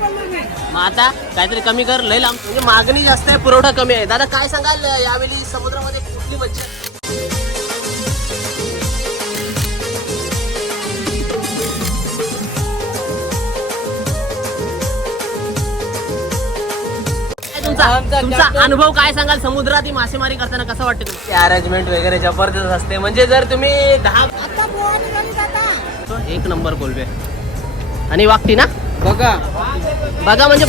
मग आता काहीतरी कमी कर लय लांब. म्हणजे मागणी जास्त आहे पुरवठा कमी आहे. दादा काय सांगाल यावेळी समुद्रामध्ये कुठली मच्छी? तुमचा? तुमचा अनुभव काय सांगाल? समुद्रात मासेमारी करताना कसं वाटतं तुम्हाला? अरेंजमेंट वगैरे जबरदस्त असते. म्हणजे जर तुम्ही दहा एक नंबर कोलबे आणि वागती ना? बघा. बघा म्हणजे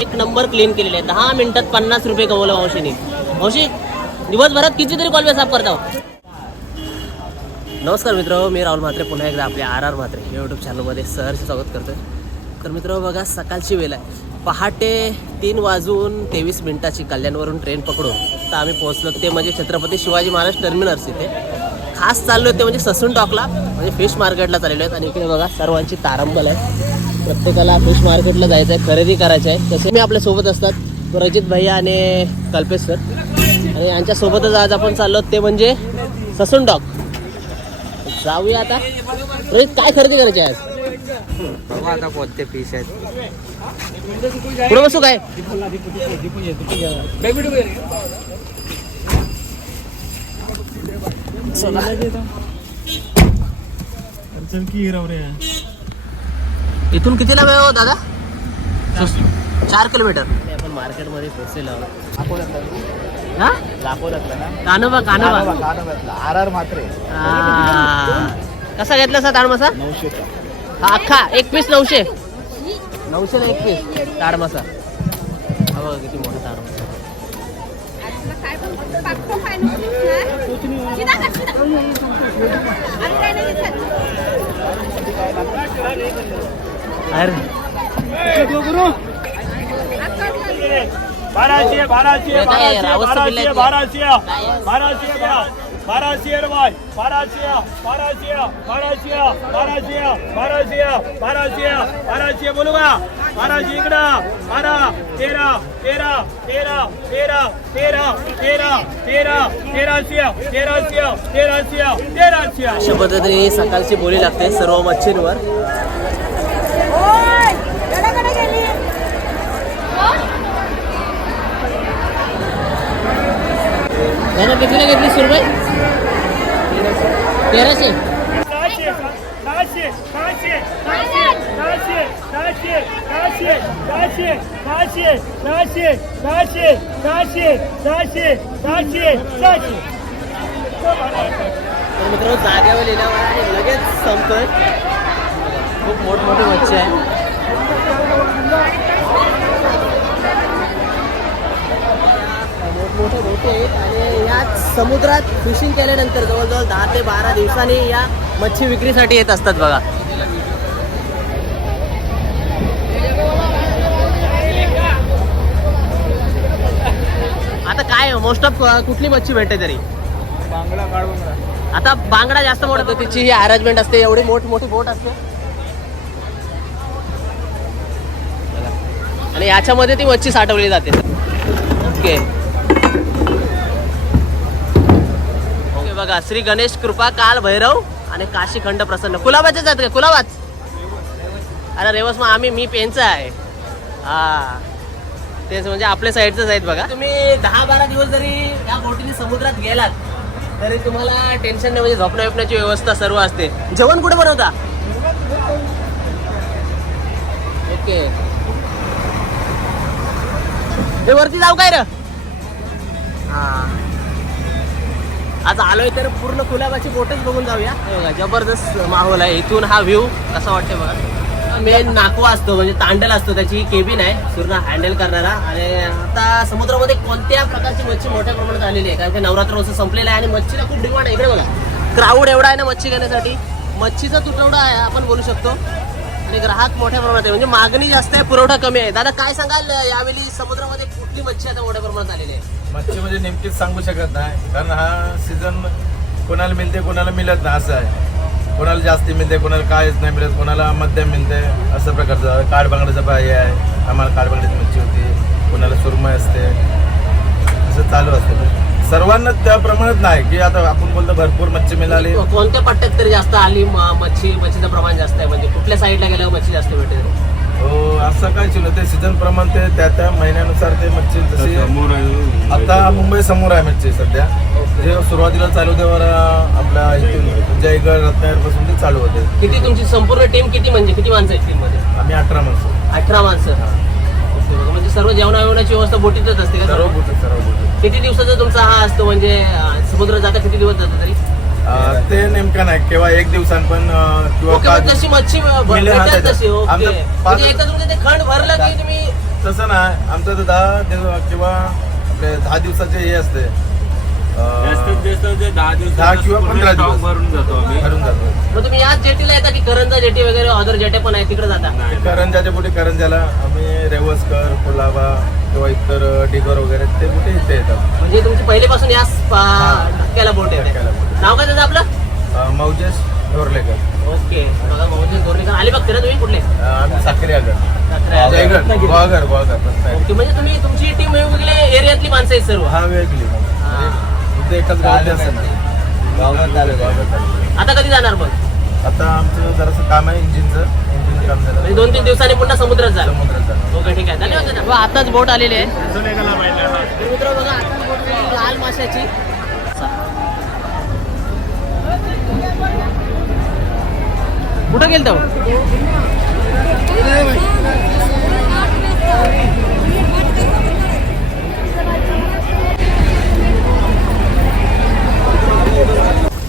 एक नंबर क्लीन केलेले आहे. दहा मिनिटात पन्नास रुपये कमवलं मावशीने. मावशी दिवसभरात कितीतरी कॉलवे साफ करता हो? नमस्कार मित्र मी राहुल म्हात्रे पुन्हा एकदा आपल्या आर आर म्हात्रे यूट्यूब चॅनलमध्ये सहर्ष स्वागत करतोय. तर मित्र बघा सकाळची वेळ आहे. पहाटे तीन वाजून तेवीस मिनिटाची कल्याणवरून ट्रेन पकडून तर आम्ही पोहोचलो. ते म्हणजे छत्रपती शिवाजी महाराज टर्मिनल्स इथे. खास चाललो ते म्हणजे ससून टॉकला म्हणजे फिश मार्केटला चाललेलो आहेत. आणि इकडे बघा सर्वांची तारंबल आहे. प्रत्येकाला फिश मार्केटला जायचं आहे खरेदी करायची आहे तसे मी आपल्यासोबत असतात रजित भैया आणि कल्पेश सर. आणि यांच्यासोबतच आज आपण चाललो ते म्हणजे ससून टॉक. जाऊया आता. रोहित काय खरेदी करायची आहे आज? बघा आता कोणते फिश आहेत. पुढे बसू काय? इथून कितीला वेळ हो दादा? चार किलोमीटर. आपण मार्केटमध्ये पोचलेलो कानोबा कानोबा. आर आर मात्रे कसा घेतला सर ताड मसा नऊशे अख्खा. एक पीस नऊशे. नऊशे ना एक पीस ताड मसा किती मोठा ताड मसा 막고 하는 팁이야. 지나가 지나. 안 가는 게 참. 알아. 그쪽으로. 말하지요, 말하지요, 말하지요, 말하지요, 말하지요, 말하지요, 말하지요. तेरा तेरा तेरा तेराशे तेराशे तेराशे तेराशे अशा पद्धतीने सकाळची बोली लागते सर्व मच्छींवर यानं कितीला घेतली सुरबाई तेराशे सहाशे सहाशे सहाशे सहाशे सहाशे सहाशे सहाशे सहाशे सहाशे सहाशे आता कितीला घेतली सुरबाई तेराशे मित्र जाग्यावर लिहिल्यावर आणि लगेच संपतोय खूप मोठमोठी मच्छी आहे मोठमोठे मोठे आहेत आणि समुद्रात फिशिंग केल्यानंतर जवळजवळ दहा ते बारा दिवसांनी या मच्छी विक्रीसाठी येत असतात बघा. आता काय मोस्ट ऑफ कुठली मच्छी भेटते तरी? आता बांगडा जास्त मोठा तिची ही अरेंजमेंट असते एवढी मोठ मोठी बोट असते. आणि याच्यामध्ये ती मच्छी साठवली जाते. ओके बघा श्री गणेश कृपा काल भैरव आणि काशी खंड प्रसन्न. कुलाबाचेच आहेत का? कुलाबाच? अरे रेवस मग आम्ही मी पेनचा आहे. हा. तेच म्हणजे आपल्या साईडचंच आहेत बघा. तुम्ही दहा बारा दिवस जरी या बोटीने समुद्रात गेलात तरी तुम्हाला टेन्शन नाही म्हणजे झोपण्या विपण्याची व्यवस्था सर्व असते. जेवण कुठे बनवता? ओके. हे वरती जाऊ काय र? हा. आज आलोय तर पूर्ण कुलाबाची बोटच बघून जाऊया. जबरदस्त माहोल आहे. इथून हा व्ह्यू कसा वाटते बघा? मेन नाकवा असतो म्हणजे तांडल असतो त्याची केबिन आहे. पूर्ण हँडल करणारा. आणि आता समुद्रामध्ये कोणत्या प्रकारची मच्छी मोठ्या प्रमाणात आलेली आहे? कारण की नवरात्र उत्सव संपलेला आहे आणि मच्छीला खूप डिमांड आहे. इकडे बघा. क्राऊड एवढा आहे ना मच्छी घेण्यासाठी. मच्छीचा तुटवडा आहे आपण बोलू शकतो. आणि ग्राहक मोठ्या प्रमाणात आहे. म्हणजे मागणी जास्त आहे पुरवठा कमी आहे. दादा काय सांगाल? यावेळी समुद्रामध्ये कुठली मच्छी आता मोठ्या प्रमाणात आलेली आहे? मच्छी म्हणजे नेमकीच सांगू शकत नाही. कारण हा सीझन कोणाला मिळते कोणाला मिळत नाही असं आहे. कोणाला जास्ती मिळते कोणाला काहीच नाही मिळत कोणाला मध्यम मिळते असं प्रकारचं. काड बांगड्याचा आहे. आम्हाला काडबांगड्याची मच्छी होती. कोणाला सुरमई असते. असं चालू असतं. सर्वांना त्या प्रमाणात नाही की आता आपण बोलतो भरपूर मच्छी मिळाली. कोणत्या पट्ट्यात तरी जास्त आली मच्छी मच्छीचं प्रमाण जास्त आहे? म्हणजे कुठल्या साईडला गेल्यावर मच्छी जास्त भेटेल? असं काय चिलो ते सीझन प्रमाण ते त्या त्या महिन्यानुसार ते मच्छी जशी आता मुंबई समोर आहे मच्छी सध्या. जे सुरुवातीला चालू तेव्हा आपल्या इथून जयगड रत्नागिरी पासून ते चालू होते. किती तुमची संपूर्ण टीम किती म्हणजे? किती माणसं आहेत टीममध्ये? आम्ही अठरा माणसं. अठरा माणसं. म्हणजे सर्व जेवणा जेवणाची व्यवस्था बोटीतच असते का? सर्व बोट सर्व बोट किती दिवसाचा तुमचा हा असतो? म्हणजे समुद्र जाता किती दिवस जातो तरी? ते नेमकं नाही. केव्हा एक दिवसान पण अं, किंवा तशी मच्छी हा भेटतात त्याच्यात. तशी ओके. आमचं पाच- म्हणजे एकदा तुमचं ते खंड भरलं की तुम्ही तसं नाही. आमचं तर दहा दिवस किंवा आपले दहा दिवसाचे हे असते. अं, जास्तीत जास्त ते दहा दिवस दहा किंवा पंधरा दिवस. भरून जातो आम्ही. भरून जातो. मग तुम्ही याच जेटीला येता की करंजा जेटी वगैरे अदर जेटे पण आहे तिकडे जाता? करंजाच्या पुढे करंजाला आम्ही रेवसकर कुलाबा किंवा इतर डिगर वगैरे ते कुठे इथे येतात? म्हणजे तुमची पहिलेपासून याच पा- धक्क्याला बोट बोट. नाव काय त्याचं आपलं? अं, मौजेश ढोरलेकर ओके. बघा म्हणजे गोरेकर अलिबाग ना तुम्ही कुठले? आम्ही साखरी आगड सातारा. जयगड गोवागर गोवागर रत्नागिरी. ओके म्हणजे तुम्ही तुमची टीम वेगवेगळ्या एरियातली माणसं आहेत सर्व. हा वेगळी. एकाच. गावात तालुका. आता कधी जाणार मग? आता आमचं जरासं काम आहे इंजिनचं म्हणजे दोन तीन दिवसांनी पुन्हा समुद्रात जाणार. ओके ठीक आहे. धन्यवाद दादा. बघा, आताच बोट आलेली आहे. तर बघा आताच बोट आलेली लाल माशाची. कुठं गेलतो?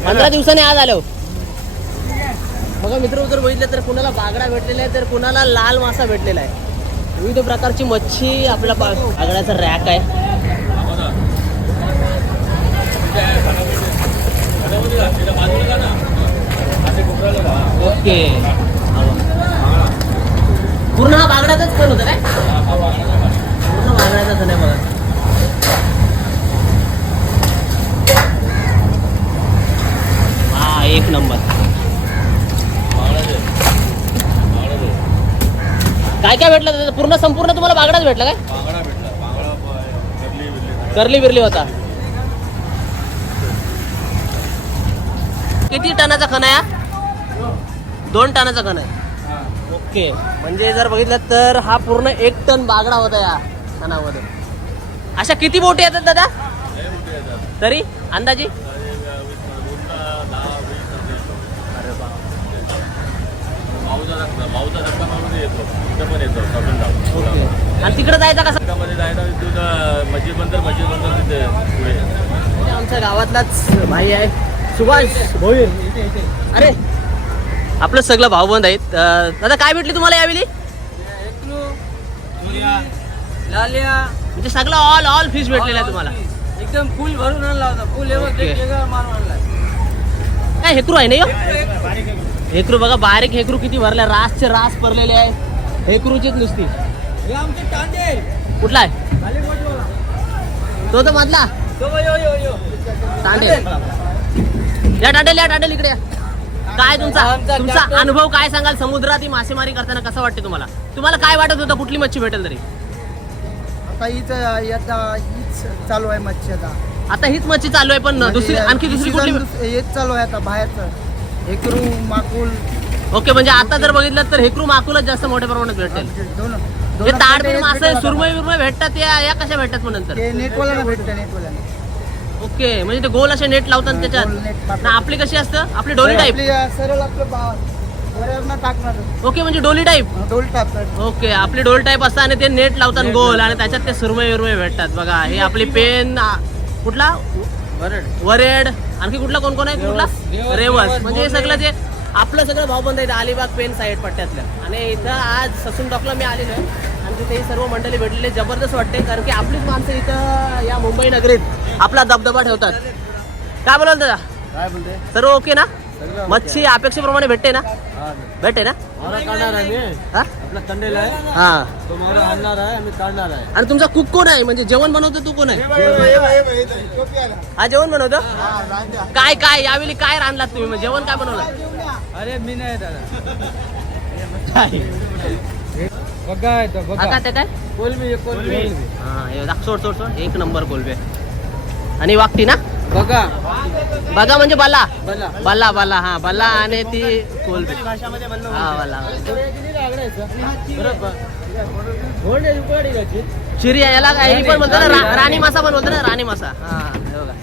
पंधरा दिवसांनी आज आलो. बघा मित्र जर बघितलं तर कुणाला बागडा भेटलेला आहे तर कुणाला लाल मासा भेटलेला आहे. विविध प्रकारची मच्छी आपल्या बागड्याचा रॅक आहे. ओके. पूर्ण हा बागड्याचाच पण होता काय? पूर्ण बागड्याचाच नाही बघा. हा एक नंबर. काय काय भेटलं? त्याचं? पूर्ण संपूर्ण तुम्हाला बागडाच भेटला काय? बांगडा भेटला. बांगडा करली बिरली करली बिरली होता. किती टनाचा खण आहे हा? दोन टनाचा खण आहे. ओके. म्हणजे जर बघितलं तर हा पूर्ण एक टन बागडा होता या खणामध्ये. अशा किती बोटी येतात दादा? तरी? अंदाजी? माऊचा धक्का माऊचा धक्का मारून येतो. पण येतो आणि तिकडे जायचा कसा? मध्ये जायला मस्जिद बंदर मस्जिद बंदर तिथे पुढे. म्हणजे आमच्या गावातलाच भाई आहे. सुभाष भोईर अरे आपलं सगळं भाऊबंद आहेत. अं, दादा काय भेटली तुम्हाला यावेळी? लालिया. म्हणजे सगळं ऑल ऑल फिश भेटलेलं आहे तुम्हाला. एकदम फुल भरून आणला होता. फुल एवढं. वेगळा आणला काय हेकरू आहे नाही हो? हेकरू बघा बारीक हेकरू किती भरल्या रासचे रास भरलेले आहे हेकरूचीच नुसती. हे कुठला आहे? तो तो मधला. तो यो यो यो. तांडे. या टांडेल या टांडेल इकडे. काय तुमचा? तुमचा अनुभव काय सांगाल? समुद्रात ही मासेमारी करताना कसं वाटते तुम्हाला? तुम्हाला काय वाटत होतं कुठली मच्छी भेटेल तरी? आता हीच हीच चालू आहे मच्छी आता. आता हीच मच्छी चालू आहे पण दुसरी म्हणजे आणखी दुसरी कुठली? हेच चालू आहे आता बाहेरचं. माकुल. ओके म्हणजे आता जर बघितलं तर हेकरू माकुलच जास्त मोठ्या प्रमाणात भेटेल. दोन हे दोन मासे भेटायला सुरमई भेटतात या या कशा भेटतात मग नंतर? ते नेटवाल्याला भेटतं नेटवाल्याला ओके म्हणजे ते गोल असे नेट लावतात गोल net त्याच्यात टाकतात. ना आपली कशी असतं? आपली डोली टाईप आपली, अं, सरळ आपलं बा- वऱ्यावरनं टाकणार. ओके म्हणजे डोली टाईप डोल टाकतात ओके आपली डोल टाईप असतं आणि ते नेट लावतात गोल आणि त्याच्यात ते सुरमई विरमई भेटतात. बघा हे आपली पेन आ, कुठला? वरेड. आणखी कुठला? कोण कोण आहे? कुठला? रेवस. म्हणजे हे सगळं जे आपलं सगळं भाऊबंद आहे अलिबाग पेन साईड पट्ट्यातलं. आणि इथं आज ससून टॉकला मी आलेलो आहे. आणि तिथे सर्व मंडळी भेटलेली जबरदस्त वाटते कारण की आपलीच माणसं इथं या मुंबई नगरीत आपला दबदबा ठेवतात. काय बोलाल दादा? काय बोलते सर्व ओके ना? मच्छी अपेक्षेप्रमाणे भेटते ना? भेटते ना? मारा काढणार आहे मी. हा? आपला कंडेला आहे. हा. तो मारा आणणार आहे आम्ही काढणार आहे. आणि तुमचा कुक कोण आहे? म्हणजे जेवण बनवतो तू कोण आहे? हा जेवण बनवतो? काय काय यावेळी काय रांधलात तुम्ही? म्हणजे जेवण काय बनवलं? अरे मी नाही दादा. बघा येतो हा काय ते काय? कोलबी कोलबी हा हे दाख सोड सोड सोड. एक नंबर कोलबे आणि वाकटी ना? बघा. बघा म्हणजे बला. बल्ला बल्ला हा बल्ला आणि ती कोलबी. हा चिरी आहे, याला काही पण बोलतो ना राणी मासा पण बोलतो ना राणी मासा. हा.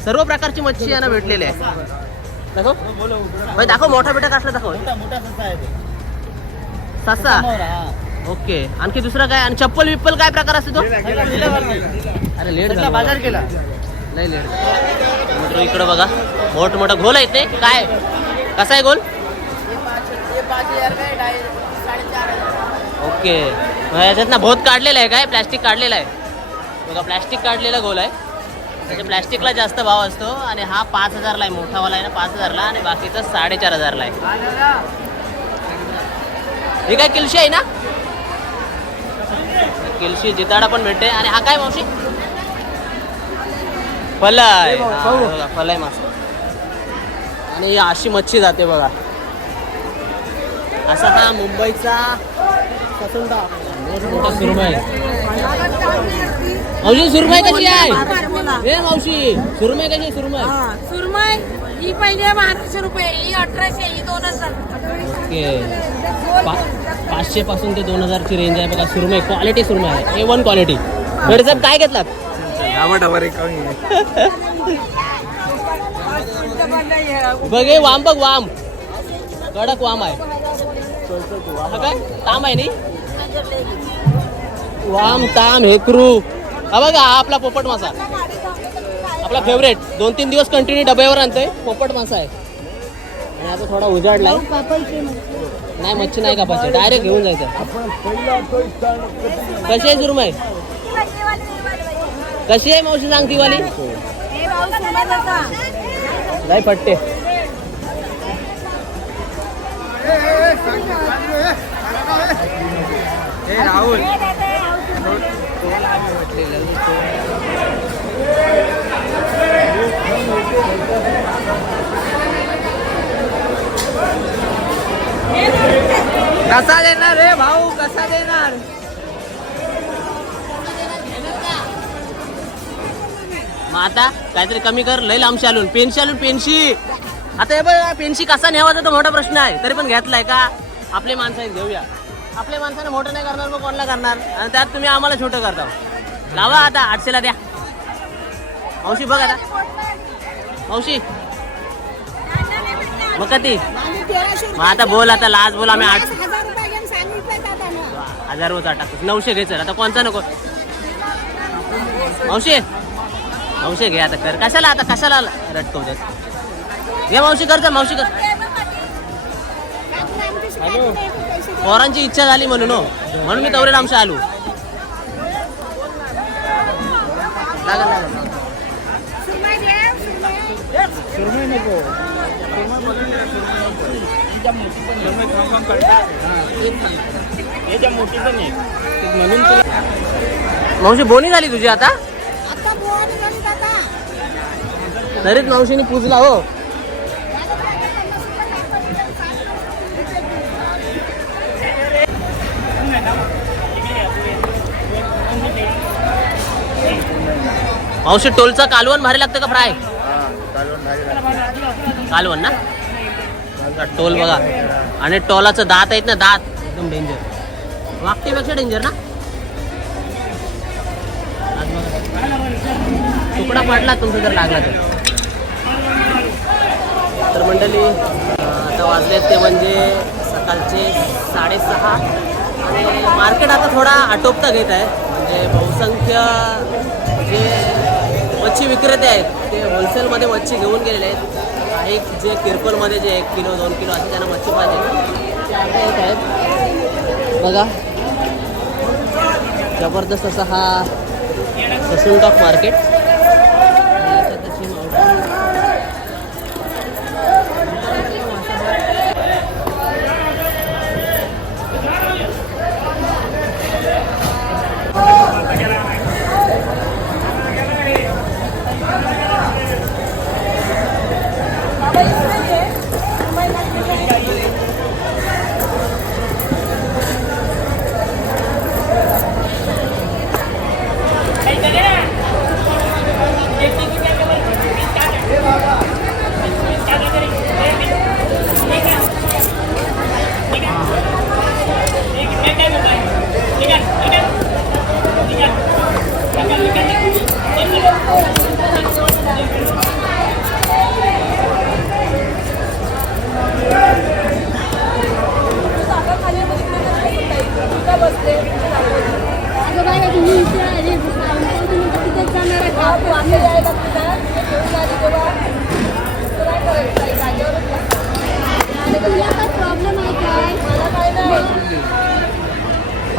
सर्व प्रकारची मच्छी यांना भेटलेली आहे. दाखव. मोठा बेटा कसला दाखव. ससा. ओके. आणखी दुसरं काय? आणि चप्पल विप्पल काय प्रकार असतो तो. अरे लेट बाजार केला. नाही लेट मित्र इकडे बघा. मोठ मोठा गोल आहे ते काय? कसा आहे गोल ओके. याच्यात ना बहुत काढलेला आहे काय? प्लॅस्टिक काढलेला आहे. बघा प्लॅस्टिक काढलेला गोल आहे. त्याच्या प्लॅस्टिकला जास्त भाव असतो आणि हा पाच हजारला आहे. मोठावाला आहे ना पाच हजारला आणि बाकीचा साडेचार हजारला आहे. ही काय किलशी आहे ना? किलशी जिताडा पण भेटते. आणि हा काय मावशी? फलाय. हा, बघा, फलाय मासा आणि ही अशी मच्छी जाते बघा. असा हा मुंबईचा सुरमई. मावशी सुरमई कशी आहे? ए मावशी सुरमई कशी आहे सुरमई? सुरमई ही पहिले बाराशे रुपये ही अठराशे ही दोन हजार. पाचशे पासून ते दोन हजारची रेंज आहे बघा सुरमई क्वालिटी सुरमई आहे. ए वन क्वालिटी बरं साहेब काय घेतलात? बघ हे वाम बघ वाम. कडक वाम आहे. हा काय? ताम आहे नी? वाम ताम हेकरू. हा बघा हा आपला पोपट मासा. आपला फेवरेट दोन तीन दिवस कंटिन्यू डब्यावर आणतोय. पोपट मासा आहे. आणि आता थोडा उजाडलाय नाही मच्छी नाही कापायची. डायरेक्ट घेऊन जायचं. कशी आहे सुरमई कशी आहे मावशी सांग ती वाली नाही पट्टे राहुल कसा देणार रे भाऊ? कसा देणार? मग आता काहीतरी कमी कर लय लांब शालून. पेन्शी आलून पेन्शी. आता हे बघ पेन्शी कसा न्यावाचा तो मोठा प्रश्न आहे. तरी पण घेतलाय का? आपले माणसाने घेऊया. आपल्या माणसाने मोठं नाही करणार मग कोणाला करणार? आणि त्यात तुम्ही आम्हाला छोटं करता. लावा आता आठशेला द्या. मावशी बघ आता. मावशी. मग कधी? मग आता बोल आता लाज बोल आम्ही आठ हजार रुपये टाकतो नऊशे घ्यायचं आता कोणचा नको? मावशी. मावशी घे आता कर. कशाला आता? कशाला रटकवतात घे मावशी कर चल मावशी कर. पोरांची इच्छा झाली म्हणून हो. म्हणून मी तवरेला आमच्या आलो. लागा, लागा. मावशी बोनी झाली तुझी आता? तरीच मावशीने पुजला हो मावशी टोलचा कालवण भारी लागतं का फ्राय? कालवण ना? टोल बघा. आणि टोलाचं दात आहेत ना दात. एकदम डेंजर वाकटीपेक्षा डेंजर ना? तुकडा पाडला तुमचा जर लागला तर. तर मंडळी आता वाजले ते म्हणजे सकाळचे साडेसहा. आणि मार्केट आता थोडा आटोपता घेत आहे. म्हणजे बहुसंख्य जे मच्छी विक्रेते आहेत ते होलसेलमध्ये मच्छी घेऊन गेलेले आहेत. काही जे किरकोळमध्ये जे एक किलो दोन किलो असे त्यांना मच्छी पाहिजे ते आता येत आहेत बघा. जबरदस्त असा हा ससून टॉप मार्केट.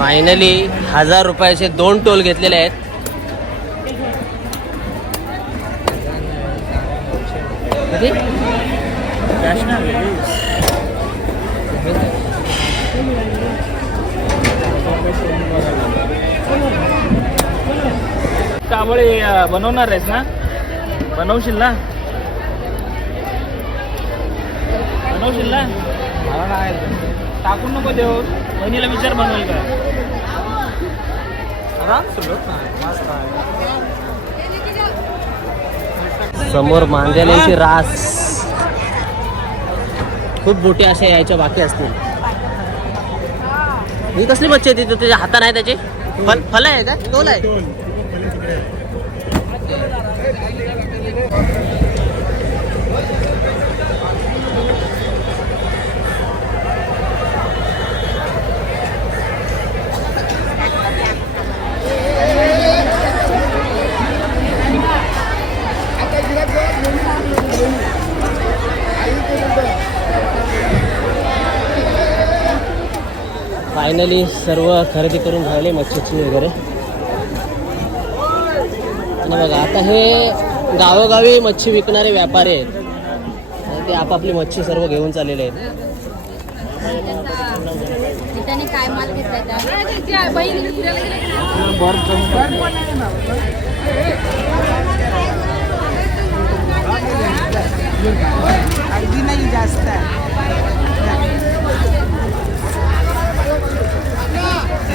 फायनली हजार रुपयाचे दोन टोल घेतलेले आहेत? त्यामुळे बनवणार आहेस ना? बनवशील ना? बनवशील ना? टाकून नको देऊ बहिणीला विचार बनवेल का? समोर मांदेल्यांची रास. खूप बोटी अशा यायच्या बाकी असतील. ही कसली मच्छी आहे ती? तुझ्या हातात आहे त्याची? फल फल आहे का? टोल आहे. फायनली सर्व खरेदी करून झाले मच्छीची वगैरे. आणि बघा आता हे गावोगावी मच्छी विकणारे व्यापारी आहेत. ते आपापली मच्छी सर्व घेऊन चाललेले आहेत. काय माल घेतलाय नाही जास्त.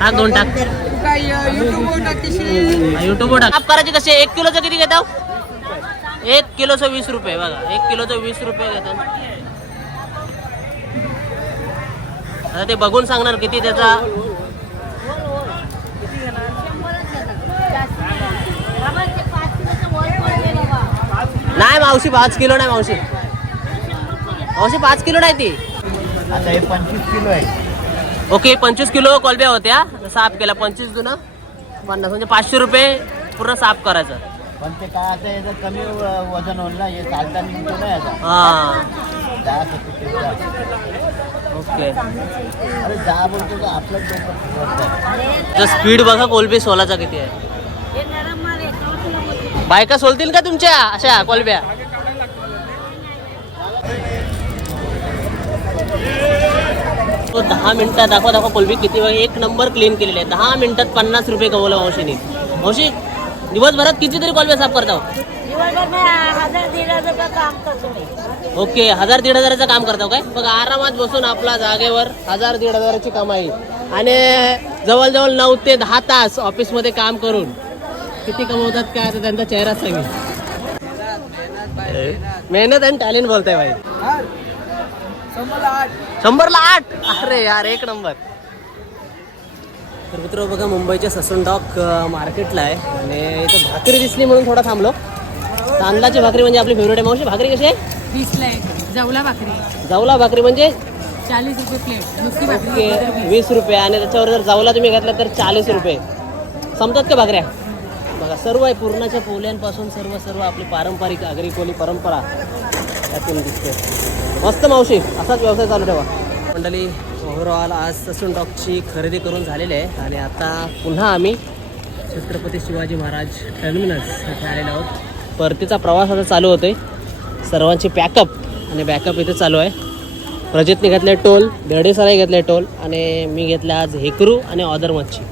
टाक दोन टाक. युट्यूबवर टाक साफ करायची कशी एक किलोचं किती घेता एक किलोचं वीस रुपये बघा. एक किलोचं वीस रुपये घेतात आता ते बघून सांगणार किती त्याचा. नाही मावशी पाच किलो नाही मावशी. मावशी पाच किलो नाही ती. आता हे पंचवीस किलो आहे. ओके पंचवीस किलो कोलब्या होत्या. साफ केला पंचवीस गुण पन्नास म्हणजे पाचशे रुपये पूर्ण साफ करायचं. पण ते काय आता याचं कमी वजन होईल ना हे चालता निघतो नाही आता हा. दहा सत्तर किलो आहे. ओके. अरे दहा बोलतो आपलं. तर स्पीड बघा कोलबी सोलाचा किती आहे. बायका सोलतील का तुमच्या? अशा कोलब्या? तो दहा मिनिटात दाखवा दाखवा कोलबी किती वेळ एक नंबर क्लीन केलेली आहे. दहा मिनिटात पन्नास रुपये कमवलं मावशीने. मावशी दिवसभरात किती तरी कोलब्या साफ करता हो? ओके हजार दीड हजाराचं काम करता हो काय? बघ आरामात बसून आपला जागेवर हजार दीड हजाराची कमाई. आणि जवळजवळ नऊ ते दहा तास ऑफिसमध्ये काम करून किती कमवतात काय आता त्यांचा चेहरा सांगेल मेहनत आणि टॅलेंट बोलताय भाई शंभरला आठ. अरे यार एक नंबर. तर मित्र बघा मुंबईच्या ससून डॉक मार्केटला आहे. आणि इथं भाकरी दिसली म्हणून थोडा थांबलो. तांदळाची भाकरी म्हणजे आपली फेवरेट आहे. मावशी भाकरी कशी आहे? वीसला जवला भाकरी. जाऊला भाकरी म्हणजे? चाळीस रुपये प्लेट नुसती वीस. रुपये. आणि त्याच्यावर जर जाऊला तुम्ही घेतला तर चाळीस रुपये. संपतात का भाकऱ्या? बघा सर्व आहे पूर्णाच्या पोल्यांपासून सर्व सर्व आपली पारंपरिक आगरी कोली परंपरा त्यातून दिसते. मस्त मावशी असाच व्यवसाय चालू ठेवा. मंडळी ओव्हरऑल आज ससून डॉगची खरेदी करून झालेली आहे आणि आता पुन्हा आम्ही छत्रपती शिवाजी महाराज टर्मिनस इथे आलेलो आहोत. परतीचा प्रवास आता चालू होतोय. सर्वांची पॅकअप आणि बॅकअप इथे चालू आहे. प्रजितने घेतले टोल बेडेसराही घेतले टोल आणि मी घेतला आज हेकरू आणि ऑदर मच्छी